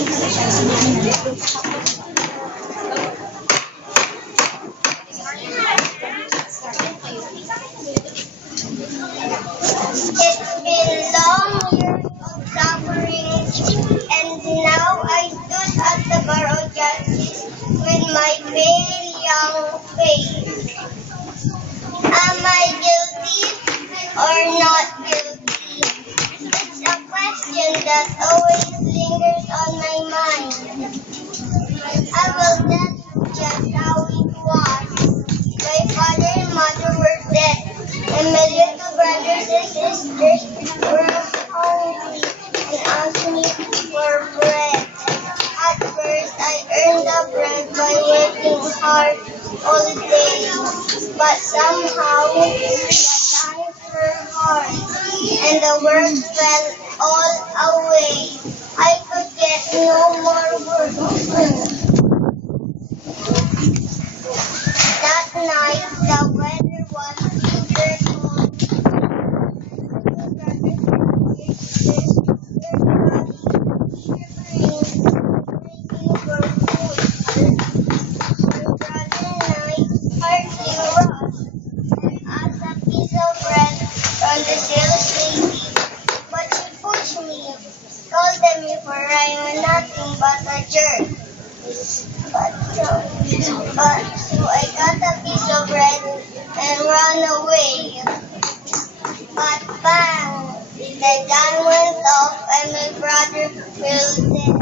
It's been long years of suffering, and now I stood at the bar of justice with my pale young face. Am I guilty or not guilty? It's a question that always lingers on my mind. I will tell you just how it was. My father and mother were dead, and my little brothers and sisters were hungry and asked me for bread. At first, I earned the bread by working hard all day, but somehow the times were hard, and the work fell all away. I could get no more work. That night, the weather was bitter cold. My brothers and sisters were crying, shivering, begging for food. My brother and I hardly rushed and asked a piece of bread from the sales lady, but she pushed me, scolded me for I am nothing but a jerk. So I got a piece of bread and ran away. But bang! The gun went off and my brother fell dead.